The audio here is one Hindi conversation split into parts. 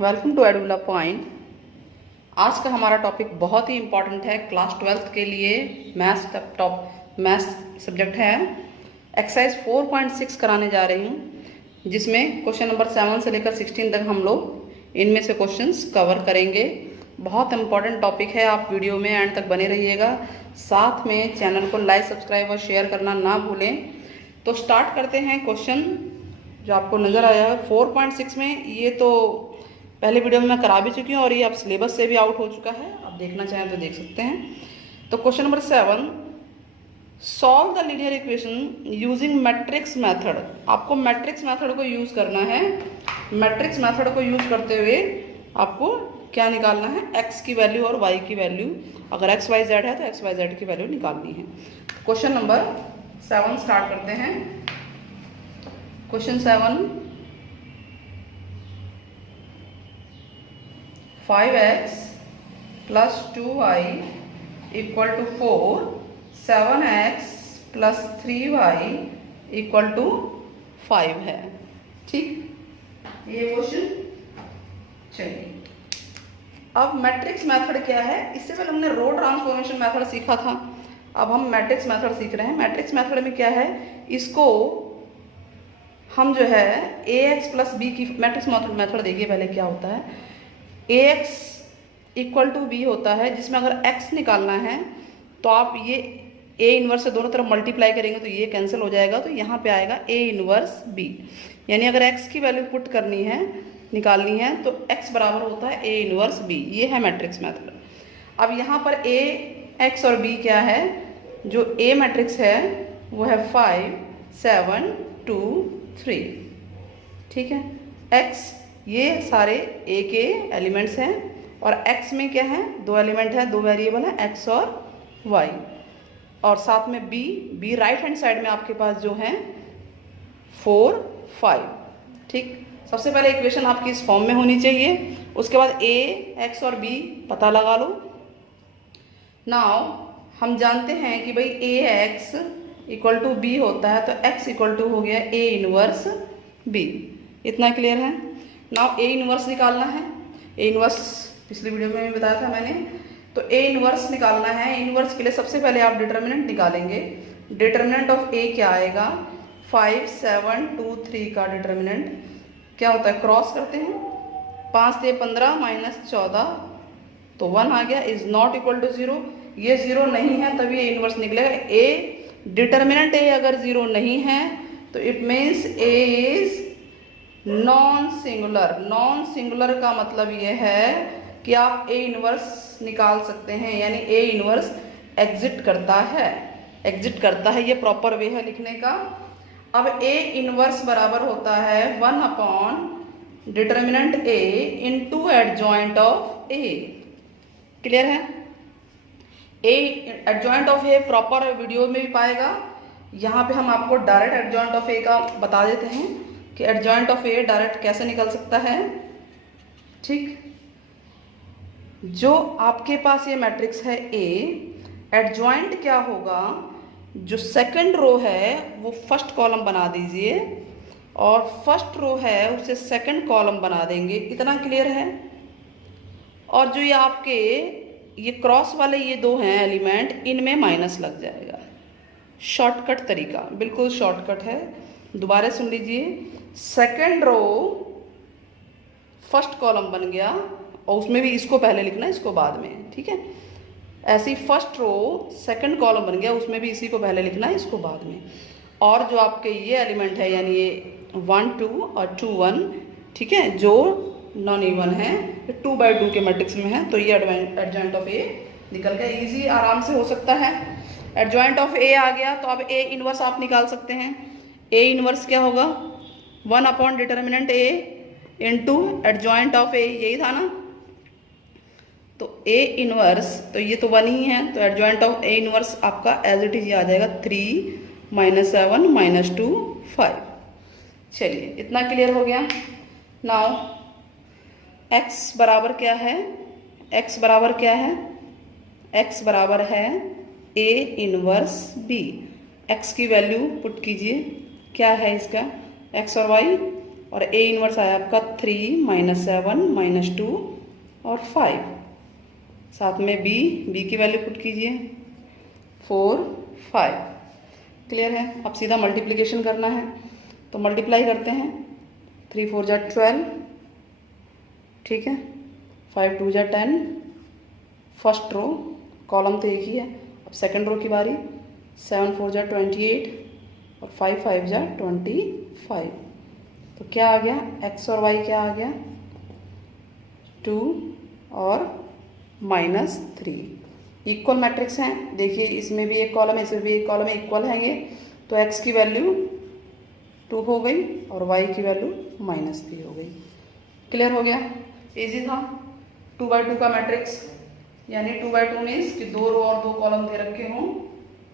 Welcome to एडुला point. आज का हमारा टॉपिक बहुत ही इम्पॉर्टेंट है क्लास 12th के लिए। मैथ्स सब्जेक्ट है। एक्सरसाइज 4.6 कराने जा रही हूँ, जिसमें क्वेश्चन नंबर 7 से लेकर 16 तक हम लोग इनमें से क्वेश्चंस कवर करेंगे। बहुत इम्पॉर्टेंट टॉपिक है, आप वीडियो में एंड तक बने रहिएगा। साथ में चैनल को लाइक, सब्सक्राइब और शेयर करना ना भूलें। तो स्टार्ट करते हैं। क्वेश्चन जो आपको नज़र आया है 4.6 में, ये तो पहले वीडियो में मैं करा भी चुकी हूँ और ये अब सिलेबस से भी आउट हो चुका है। आप देखना चाहें तो देख सकते हैं। तो question number 7, solve the linear equation using matrix method. आपको मैट्रिक्स मेथड को यूज़ करना है। मैट्रिक्स मेथड को यूज़ करते हुए आपको क्या निकालना है, x की वैल्यू और y की वैल्यू। अगर x y z है तो x y z की वैल्यू निकालनी है। क्वेश्चन नंबर 7 स्टार्ट करते हैं। Question 7, 5x plus 2y equal to 4, 7x plus 3y equal to 5 है। ठीक, ये क्वेश्चन। चलिए, अब मैट्रिक्स मेथड क्या है। इससे पहले हमने रो ट्रांसफॉर्मेशन मेथड सीखा था, अब हम मैट्रिक्स मेथड सीख रहे हैं। मैट्रिक्स मेथड में क्या है, इसको हम जो है ax प्लस b की मैट्रिक्स मेथड देखिए पहले क्या होता है। ax इक्वल टू b होता है, जिसमें अगर x निकालना है तो आप ये a इनवर्स से दोनों तरफ मल्टीप्लाई करेंगे तो ये कैंसिल हो जाएगा, तो यहाँ पे आएगा a इनवर्स b। यानी अगर x की वैल्यू पुट करनी है, निकालनी है, तो x बराबर होता है a इनवर्स b। ये है मैट्रिक्स मेथड। अब यहाँ पर a, x और b क्या है, जो a मैट्रिक्स है वो है 5, 7, 2, 3। ठीक है, x ये सारे a के एलिमेंट्स हैं और x में क्या है, दो एलिमेंट है, दो वेरिएबल है, x और y। और साथ में b राइट हैंड साइड में आपके पास जो है 4, 5। ठीक, सबसे पहले इक्वेशन आपकी इस फॉर्म में होनी चाहिए। उसके बाद a, x और b पता लगा लो। नाउ हम जानते हैं कि भाई ax इक्वल टू b होता है, तो x इक्वल टू हो गया a इनवर्स b। इतना क्लियर है। नाउ a इनवर्स निकालना है। a इनवर्स पिछली वीडियो में भी बताया था मैंने। तो a इनवर्स निकालना है। इनवर्स के लिए सबसे पहले आप डिटर्मिनेंट निकालेंगे। डिटर्मिनेंट ऑफ a क्या आएगा, 5, 7, 2, 3 का डिटर्मिनेंट क्या होता है, क्रॉस करते हैं। 5 से 15 माइनस 14 तो 1 आ गया। इज नॉट इक्वल टू 0, ये 0 नहीं है तभी ये इनवर्स निकलेगा। a डिटर्मिनेंट a अगर 0 नहीं है तो it means a is non singular. Non singular का मतलब ये है कि आप a इनवर्स निकाल सकते हैं, यानी a इनवर्स एग्जिट करता है। एग्जिट करता है, ये प्रॉपर वे है लिखने का। अब a इनवर्स बराबर होता है 1 upon determinant a into adjoint of a। Clear है। a adjoint of a proper video में भी पाएगा। यहाँ पे हम आपको डायरेक्ट एडजॉइंट ऑफ a का बता देते हैं कि एडजॉइंट ऑफ a डायरेक्ट कैसे निकल सकता है। ठीक, जो आपके पास ये मैट्रिक्स है a, एडजॉइंट क्या होगा, जो सेकंड रो है वो फर्स्ट कॉलम बना दीजिए और फर्स्ट रो है उसे सेकंड कॉलम बना देंगे। इतना क्लियर है। और जो ये आपके ये क्रॉस वाले ये दो हैं एलिमेंट, इनमें माइनस लग जाएगा। शॉर्टकट तरीका, बिल्कुल शॉर्टकट है। दोबारा सुन लीजिए। सेकंड रो फर्स्ट कॉलम बन गया और उसमें भी इसको पहले लिखना है, इसको बाद में। ठीक है, ऐसी फर्स्ट रो सेकंड कॉलम बन गया, उसमें भी इसी को पहले लिखना है, इसको बाद में। और जो आपके ये एलिमेंट है, यानी ये 1, 2 और 2, 1, ठीक है, जो नॉन इवन है, 2 बाई 2 के मैट्रिक्स में है, तो ये एडजॉइंट ऑफ a निकल गया। इजी, आराम से हो सकता है। एडजॉइंट ऑफ a आ गया तो अब a इनवर्स आप निकाल सकते हैं। a इनवर्स क्या होगा, 1 upon determinant a into adjoint of a, यही था ना। तो a इनवर्स, तो ये तो 1 ही है, तो एडजॉइंट ऑफ a इनवर्स आपका एज इट इज आ जाएगा 3 माइनस 7 माइनस 2, 5। चलिए, इतना क्लियर हो गया। नाउ x बराबर क्या है, x बराबर क्या है, x बराबर है a इनवर्स b। x की वैल्यू पुट कीजिए, क्या है इसका, x और y और ए इनवर्स आया आपका 3 -7 -2 और 5। साथ में बी की वैल्यू पुट कीजिए 4 5। क्लियर है। अब सीधा मल्टीप्लिकेशन करना है तो मल्टीप्लाई करते हैं। 3 4 जा 12, ठीक है। 5 2 जा 10। फर्स्ट रो, कॉलम तो एक ही है। अब सेकंड रो की बारी। 7 4 जा 28 और 5 5 जा 25। तो क्या आ गया, x और y क्या आ गया, 2 और -3। इक्वल मैट्रिक्स हैं। देखिए इसमें भी एक कॉलम है, इसमें भी एक कॉलम है, इक्वल है ये। तो x की वैल्यू 2 हो गई और y की वैल्यू -3 हो गई। क्लियर हो गया, इजी था। 2 बाई 2 का मैट्रिक्स, यानी 2 बाई 2 मीन्स कि 2 रो और 2 कॉलम दे रखे हों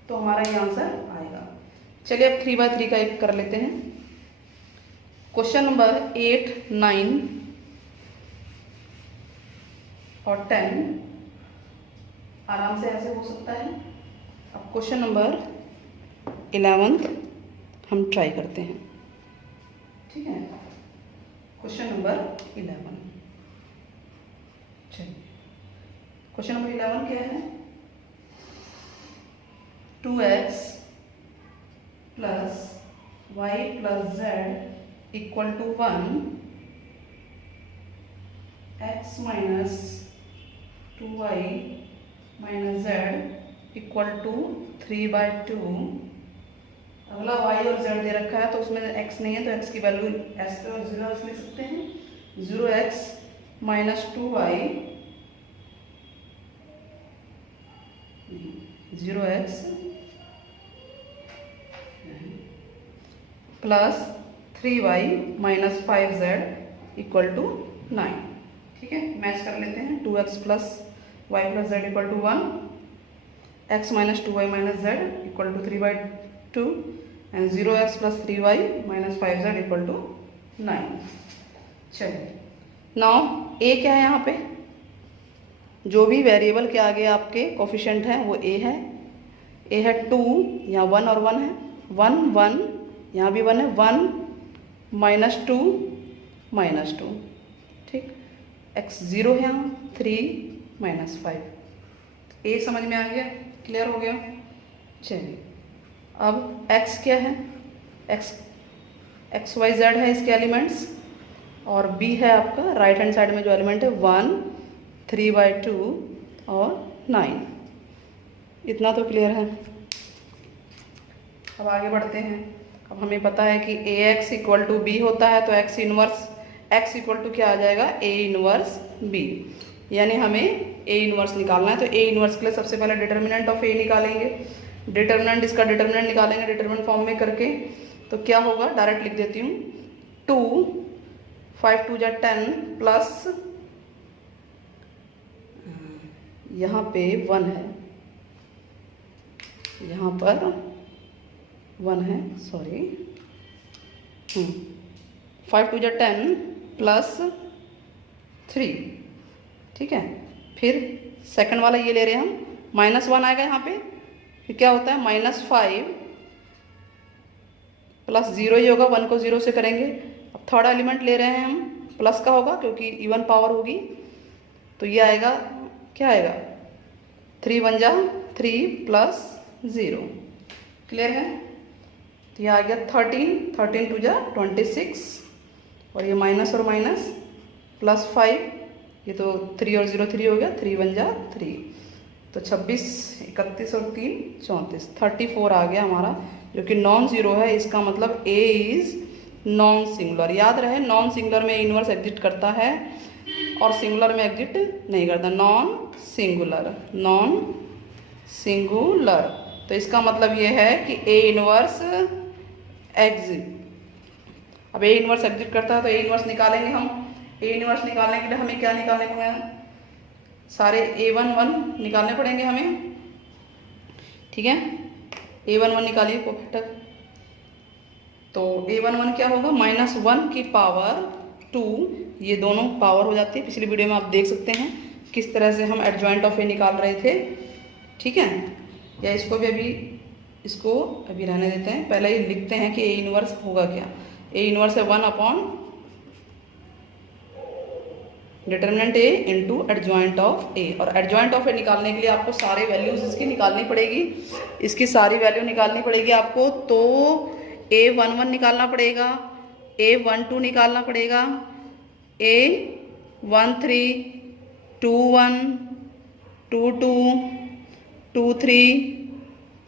तो हमारा ये आंसर आएगा। चलिए अब 3 बाई 3 का एक कर लेते हैं। क्वेश्चन नंबर 8 9 और 10 आराम से ऐसे हो सकता है। अब क्वेश्चन नंबर 11 हम ट्राई करते हैं, ठीक है। क्वेश्चन नंबर 11, चलिए क्वेश्चन नंबर 11 क्या है, 2x plus y plus z equal to 1, x minus 2y minus z equal to 3 by 2। अगला y और z दे रखा है तो उसमें x नहीं है तो x की वैल्यू s पे और 0 लिख सकते हैं। 0x minus 2y 0x plus 3y minus 5z equal to 9, ठीक है। मैच कर लेते हैं। 2x plus y plus z equal to 1, x minus 2y minus z equal to 3 by 2 and 0x plus 3y minus 5z equal to 9। चलिए नाउ a क्या है, यहाँ पे जो भी वेरिएबल के आगे आपके कोफिशिएंट हैं वो a है। a है 2, यहाँ 1 और 1 है, 1 1, यहाँ भी 1 है, 1 -2 -2, ठीक। x 0 है यहाँ, 3 -5। a समझ में आ गया, क्लियर हो गया। चलिए अब x क्या है, x y z है इसके एलिमेंट्स, और b है आपका राइट हैंड साइड में जो एलिमेंट है 1 3 बाई 2 और 9। इतना तो क्लियर है। अब आगे बढ़ते हैं। अब हमें पता है कि ax इक्वल टू b होता है तो x inverse x equal to क्या आ जाएगा, a इनवर्स b, यानी हमें a इनवर्स निकालना है। तो a इनवर्स के लिए सबसे पहले डिटर्मिनेंट ऑफ a निकालेंगे। डिटर्मिनेंट, इसका डिटर्मिनेंट निकालेंगे डिटर्मिनेंट फॉर्म में करके। तो क्या होगा, डायरेक्ट लिख देती हूँ। 2 5 2 जा 10 प्लस यहाँ पे 1 है, यहाँ पर 1 है, सॉरी 5 2 जा 10 प्लस 3, ठीक है। फिर सेकंड वाला ये ले रहे हैं हम, -1 आएगा यहाँ पे। फिर क्या होता है, -5 प्लस 0 ही होगा, 1 को 0 से करेंगे। अब थर्ड एलिमेंट ले रहे हैं हम, प्लस का होगा क्योंकि इवन पावर होगी। तो ये आएगा, क्या आएगा, 3 1 जा 3 प्लस 0, क्लियर है। तो ये आ गया 13 2 जा 26, और ये माइनस और माइनस प्लस 5, ये तो 3 और 0 3 हो गया, 3 1 जा 3, तो 26 31 और 3 34, 34 आ गया हमारा, जो कि नॉन ज़ीरो है। इसका मतलब a इज़ नॉन सिंगुलर। याद रहे, नॉन सिंगुलर में इनवर्स एग्जिट करता है और सिंगुलर में एग्जिट नहीं करता। Non singular, non singular. तो इसका मतलब ये है कि a इनवर्स एग्जिट, अब a इनवर्स एग्जिट करता है तो a इनवर्स निकालेंगे हम। a इनवर्स निकालने के लिए हमें क्या निकालने को है, सारे a11 निकालने पड़ेंगे हमें, ठीक है। a11 निकालिए कोफैक्टर। तो a11 क्या होगा, -1 की पावर 2, ये दोनों पावर हो जाती है। पिछली वीडियो में आप देख सकते हैं किस तरह से हम एडजॉइंट ऑफ a निकाल रहे थे, ठीक है। या इसको अभी रहने देते हैं, पहले ही लिखते हैं कि a इनवर्स होगा क्या। a इनवर्स है 1/2 determinant A into adjoint of A. और एडजॉइंट ऑफ ए निकालने के लिए आपको सारे वैल्यूज इसकी निकालनी पड़ेगी, इसकी सारी वैल्यू निकालनी पड़ेगी आपको। तो A11 निकालना पड़ेगा, A12 निकालना पड़ेगा, A13, 21, 22, 23,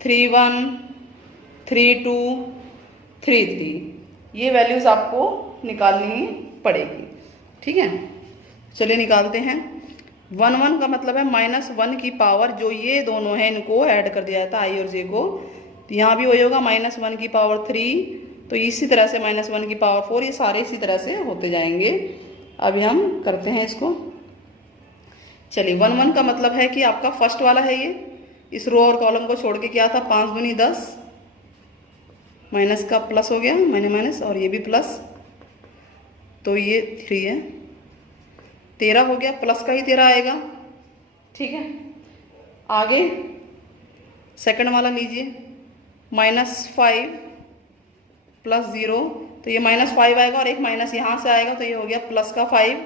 31, 32, 33, ये वैल्यूज आपको निकालनी पड़ेगी। ठीक है, चलिए निकालते हैं। 1 का मतलब है -1 की पावर, जो ये दोनों हैं इनको ऐड कर दिया जाता है आई और जे को, तो यहाँ भी वही होगा -1 की पावर 3, तो इसी तरह से -1 की पावर 4, ये सारे इसी तरह से होते जाएंगे। अभी हम करते हैं इसको। चलिए 1 का मतलब है कि आपका फर्स्ट वाला है ये, इस रो और कॉलम को छोड़ के क्या था, 5 दूनी 10, माइनस का प्लस हो गया, माइनस, और ये भी प्लस, तो ये 3 है, 13 हो गया, प्लस का ही 13 आएगा। ठीक है, आगे सेकंड वाला लीजिए, -5 + 0, तो ये -5 आएगा और एक माइनस यहाँ से आएगा, तो ये हो गया प्लस का 5।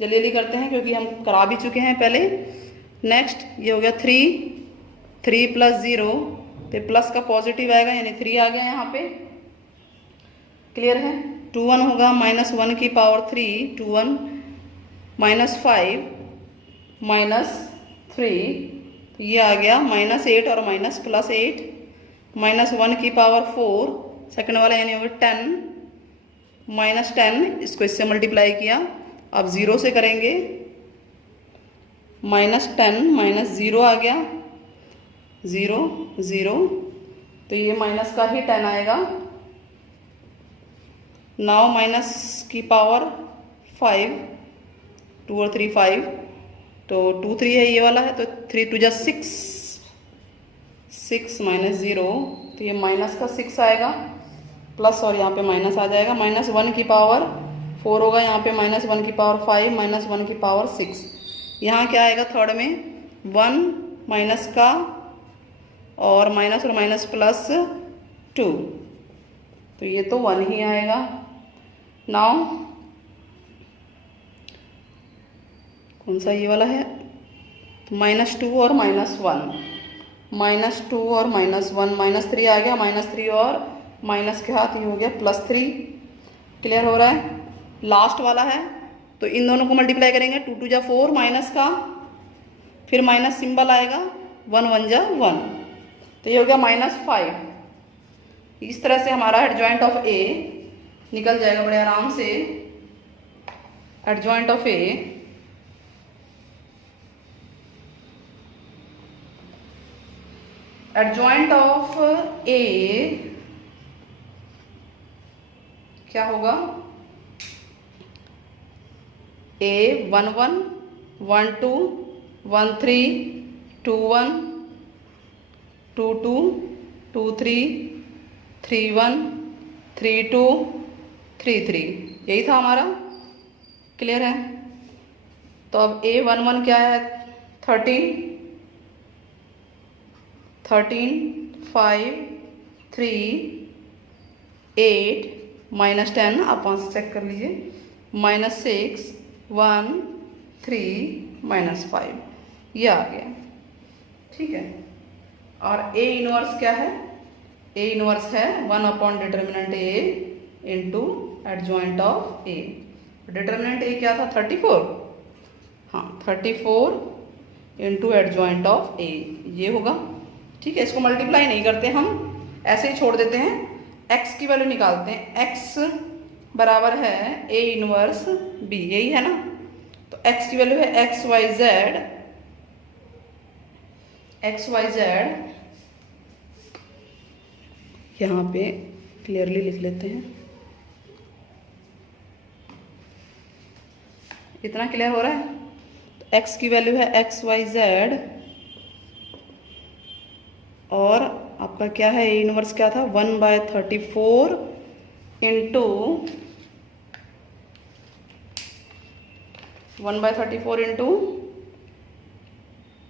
जल्दी जल्दी करते हैं क्योंकि हम करा भी चुके हैं पहले। नेक्स्ट ये हो गया 3 + 0, तो प्लस का पॉजिटिव आएगा, यानी 3 आ गया यहाँ पे। क्लियर है। 21 होगा -1 की पावर 3, 21, -5 -3, तो ये आ गया -8 और +8, -1 की पावर 4, सेकंड वाला यानी हो गया 10, -10, इसको इससे मल्टीप्लाई किया, अब 0 से करेंगे, -10 -0 आ गया, 0 0, तो ये माइनस का ही 10 आएगा। नाउ माइनस की पावर 5, 2 और 3 5, तो 2 3 है ये वाला है, तो 3 2 जा 6, 6 -0, तो ये माइनस का 6 आएगा, प्लस और यहाँ पे माइनस आ जाएगा, -1 की पावर 4 होगा, यहाँ पे -1 की पावर 5, -1 की पावर 6, यहाँ क्या आएगा थर्ड में, 1 माइनस का और माइनस और माइनस प्लस 2, तो ये तो 1 ही आएगा। नाउ कौन सा ये वाला है, -2 और -1, -2 और -1, -3 आ गया, -3 और माइनस के हाथ ये हो गया +3। क्लियर हो रहा है। लास्ट वाला है, तो इन दोनों को मल्टीप्लाई करेंगे, 2 2 जा 4, माइनस का, फिर माइनस सिंबल आएगा, 1 1 जा 1, तो ये हो गया -5। इस तरह से हमारा एडजॉइंट ऑफ ए निकल जाएगा बड़े आराम से। एडजॉइंट ऑफ ए क्या होगा, A 1 1 1 2 1 3 2 1 2 2 2 3 3 1 3 2 3 3, यही था हमारा। क्लियर है। तो अब A11 क्या है, 13 5 3 8 -10, आप वहाँ से चेक कर लीजिए, -6 1 3 -5, ये आ गया। ठीक है। और A इनवर्स क्या है, A इनवर्स है 1/डिटर्मिनेंट A into adjoint of A। Determinant A क्या था, 34, हाँ 34 इंटू एडजॉइंट ऑफ A, ये होगा। ठीक है, इसको मल्टीप्लाई नहीं करते हम, ऐसे ही छोड़ देते हैं। x की वैल्यू निकालते हैं, x बराबर है A इनवर्स B, यही है ना। तो x की वैल्यू है एक्स वाई जेड, यहाँ पे क्लियरली लिख लेते हैं, इतना क्लियर हो रहा है। तो x की वैल्यू है एक्स वाई जेड, और आपका क्या है, ए इनवर्स क्या था, 1/34 इंटू 1/34 इंटू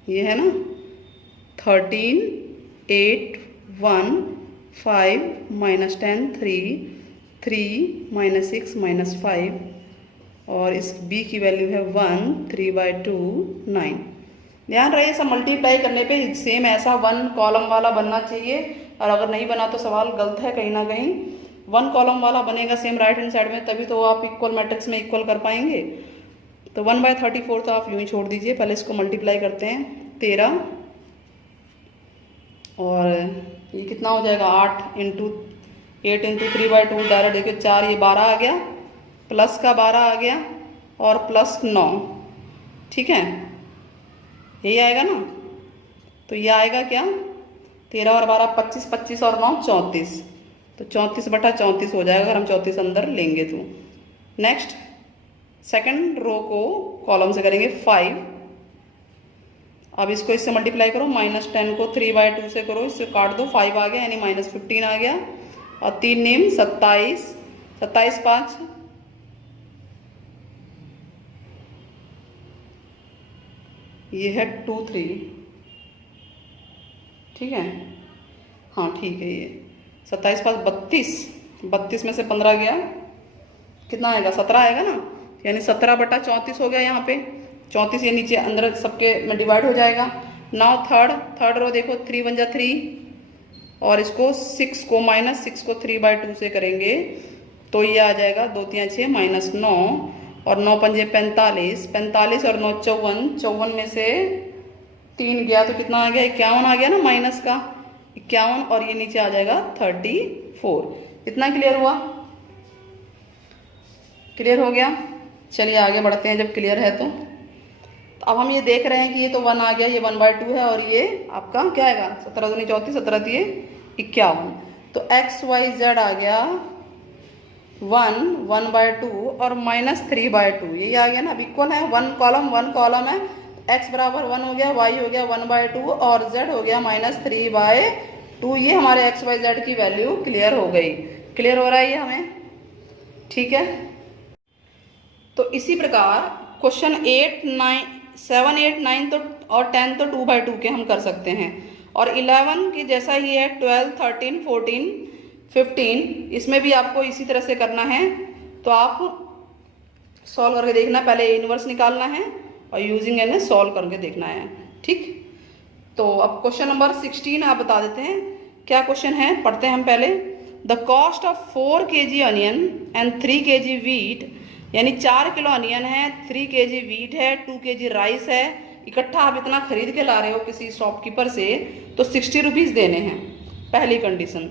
ये है ना 13 8 1 5 -10 3 3 -6 -5 और इस b की वैल्यू है 1, 3/2, 9। ध्यान रहे सब मल्टीप्लाई करने पे सेम ऐसा 1 कॉलम वाला बनना चाहिए, और अगर नहीं बना तो सवाल गलत है कहीं ना कहीं। 1 कॉलम वाला बनेगा सेम राइट हैंड साइड में, तभी तो आप इक्वल मैट्रिक्स में इक्वल कर पाएंगे। तो 1/34 तो आप यूँ ही छोड़ दीजिए। पहले इसको मल्टीप्लाई करते हैं, 13 और ये कितना हो जाएगा 8 इंटू 8 इंटू 3/2 डायरेक्ट देखिए 4, ये 12 आ गया, प्लस का 12 आ गया और प्लस 9। ठीक है, यही आएगा ना। तो ये आएगा क्या 13 और 12 25, 25 और 9 34। तो 34/34 हो जाएगा अगर हम 34 अंदर लेंगे तो। नेक्स्ट सेकंड रो को कॉलम से करेंगे 5। अब इसको इससे मल्टीप्लाई करो, -10 को 3/2 से करो, इससे काट दो, 5 आ गया यानी -15 आ गया। और 3 नेम 27, 27 5 ये है 2 3। ठीक है, हाँ ठीक है, ये 27 5 32, 32 में से 15 गया, कितना आएगा 17 आएगा ना, यानी 17/34 हो गया यहाँ पे। 34 ये नीचे अंदर सबके में डिवाइड हो जाएगा। नाउ थर्ड रो देखो, 3 1 जा 3 और इसको 6 को -6 को 3/2 से करेंगे तो ये आ जाएगा 2 3 6 -9 और 9 पंजे 45, 45 और 9 54, 54 में से 3 गया तो कितना आ गया 51 आ गया ना, माइनस का 51 और ये नीचे आ जाएगा 34। इतना क्लियर हुआ? क्लियर हो गया। चलिए आगे बढ़ते हैं जब क्लियर है तो अब हम ये देख रहे हैं कि ये तो 1 आ गया, ये 1/2 है और ये आपका क्या आएगा 17 दूनी 34, 17 दिए 51। तो x y z आ गया 1, 1/2 और -3/2, यही आ गया ना। अब इक्वल है, 1 कॉलम है, x बराबर 1 हो गया, y हो गया 1/2 और z हो गया -3/2। ये हमारे x y z की वैल्यू क्लियर हो गई। क्लियर हो रहा है ये हमें? ठीक है। तो इसी प्रकार क्वेश्चन 8 9 7 8 9 तो और 10 तो 2/2 के हम कर सकते हैं, और 11 की जैसा ही है 12 13 14 15, इसमें भी आपको इसी तरह से करना है। तो आप सॉल्व करके देखना, पहले इनवर्स निकालना है और यूजिंग एन सॉल्व करके देखना है। ठीक, तो अब क्वेश्चन नंबर 16 आप बता देते हैं क्या क्वेश्चन है, पढ़ते हैं हम पहले। The cost of 4 kg onion and 3 kg wheat, यानी 4 किलो अनियन है, 3 kg वीट है, 2 kg राइस है, इकट्ठा आप इतना खरीद के ला रहे हो किसी शॉपकीपर से तो 60 रुपीज़ देने हैं, पहली कंडीशन।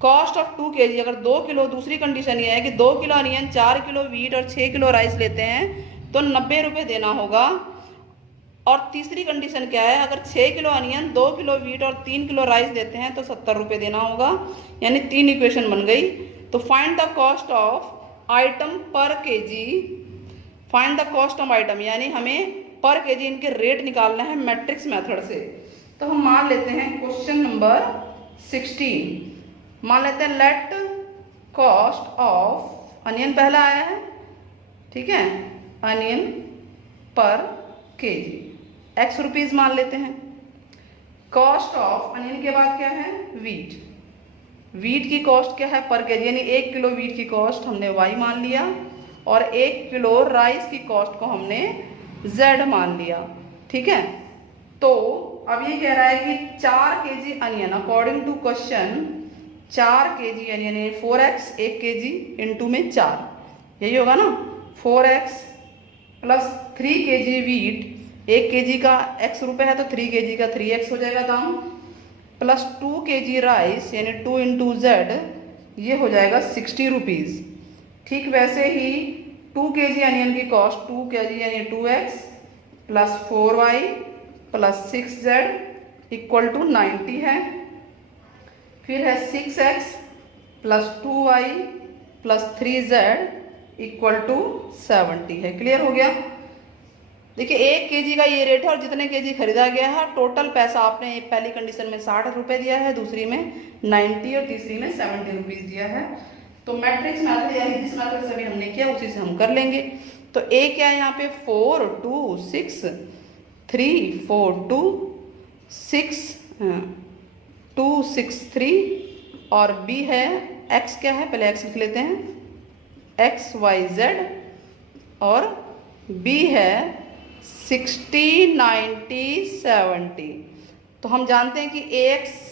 कॉस्ट ऑफ 2 kg, अगर 2 किलो, दूसरी कंडीशन ये है कि 2 किलो अनियन, 4 किलो वीट और 6 किलो राइस लेते हैं तो 90 रुपये देना होगा। और तीसरी कंडीशन क्या है, अगर 6 किलो अनियन, 2 किलो वीट और 3 किलो राइस देते हैं तो 70 रुपये देना होगा। यानी 3 इक्वेशन बन गई। तो find the cost of item per kg, find the cost of item, यानी हमें पर केजी इनके रेट निकालना है मैट्रिक्स मेथड से। तो हम मान लेते हैं क्वेश्चन नंबर 16, मान लेते हैं लेट कॉस्ट ऑफ अनियन पहला आया है, ठीक है, अनियन पर केजी x रुपीज़ मान लेते हैं। कॉस्ट ऑफ अनियन के बाद क्या है वीट, वीट की कॉस्ट क्या है पर केजी, यानी 1 किलो वीट की कॉस्ट हमने y मान लिया और 1 किलो राइस की कॉस्ट को हमने z मान लिया। ठीक है, तो अब ये कह रहा है कि 4 kg onion according to question 4 kg onion, 4x 1 kg into में 4, यही होगा ना, 4x plus 3 kg wheat, 1 kg का x रुपये है तो 3 kg का 3x हो जाएगा दाम, प्लस 2 kg राइस यानी 2 इंटू जेड, ये हो जाएगा 60 रुपीज़। ठीक वैसे ही 2 kg अनियन की कॉस्ट 2 kg यानी 2x plus 4y plus 6z equal to 90 है। फिर है 6x plus 2y plus 3z equal to 70 है। क्लियर हो गया? देखिए 1 kg का ये रेट है और जितने kg खरीदा गया है, टोटल पैसा आपने पहली कंडीशन में 60 रुपये दिया है, दूसरी में 90 और तीसरी में 70 रुपीज़ दिया है। तो मैट्रिक्स मेथड यानी जिस मेथड से अभी हमने किया उसी से हम कर लेंगे। तो A क्या है यहाँ पे 4 2 6 3 4 2 6 2 6 3 और B है x क्या है, पहले x लिख लेते हैं, x y z और बी है 60, 90, 70। तो हम जानते हैं कि ए एक्स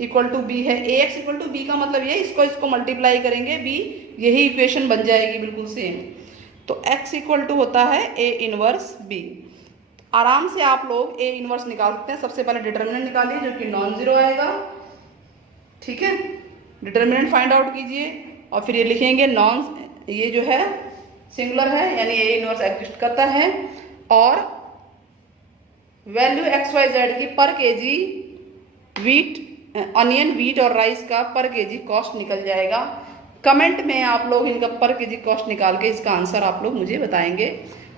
इक्वल टू बी है। ए एक्स इक्वल टू बी का मतलब ये, इसको मल्टीप्लाई करेंगे बी, यही इक्वेशन बन जाएगी बिल्कुल सेम। तो x इक्वल टू होता है ए इनवर्स बी। आराम से आप लोग ए इनवर्स निकाल सकते हैं। सबसे पहले डिटर्मिनेंट निकालिए जो कि नॉन जीरो आएगा, ठीक है। डिटर्मिनेंट फाइंड आउट कीजिए और फिर ये लिखेंगे नॉन, ये जो है सिंगुलर है यानी ए इनवर्स एग्जिस्ट करता है, और वैल्यू एक्स वाई जेड की पर केजी वीट, अनियन, वीट और राइस का पर केजी कॉस्ट निकल जाएगा। कमेंट में आप लोग इनका पर केजी कॉस्ट निकाल के इसका आंसर आप लोग मुझे बताएंगे।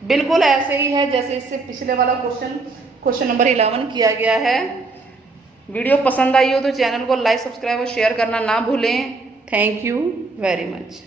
बिल्कुल ऐसे ही है जैसे इससे पिछले वाला क्वेश्चन नंबर 11 किया गया है। वीडियो पसंद आई हो तो चैनल को लाइक, सब्सक्राइब और शेयर करना ना भूलें। Thank you very much.